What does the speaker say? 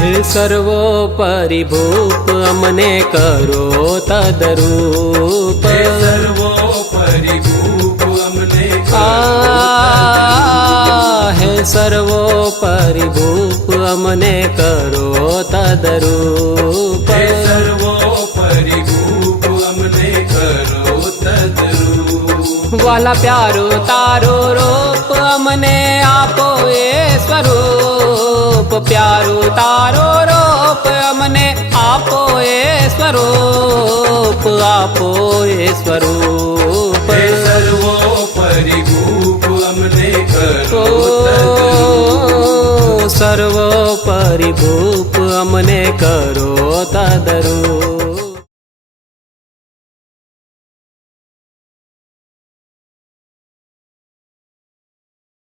હે સર્વોપરી ભૂપ અમને કરો તદરૂપ, સર્વોપરી ભૂપ અમને હે સર્વોપરી ભૂપ અમને કરો તદરૂપ, સર્વોપરી ભૂપ અમને કરો તદરૂપ। વાલા પ્યારો તારો રૂપ અમને આપો એ સ્વરૂપ, પ્યારો તારો રૂપ અમને આપો એ સ્વરૂપ, આપો એ સ્વરૂપ। સર્વોપરી ભૂપ અમને કરો સર્વોપરી ભૂપ અમને કરો તદરૂપ।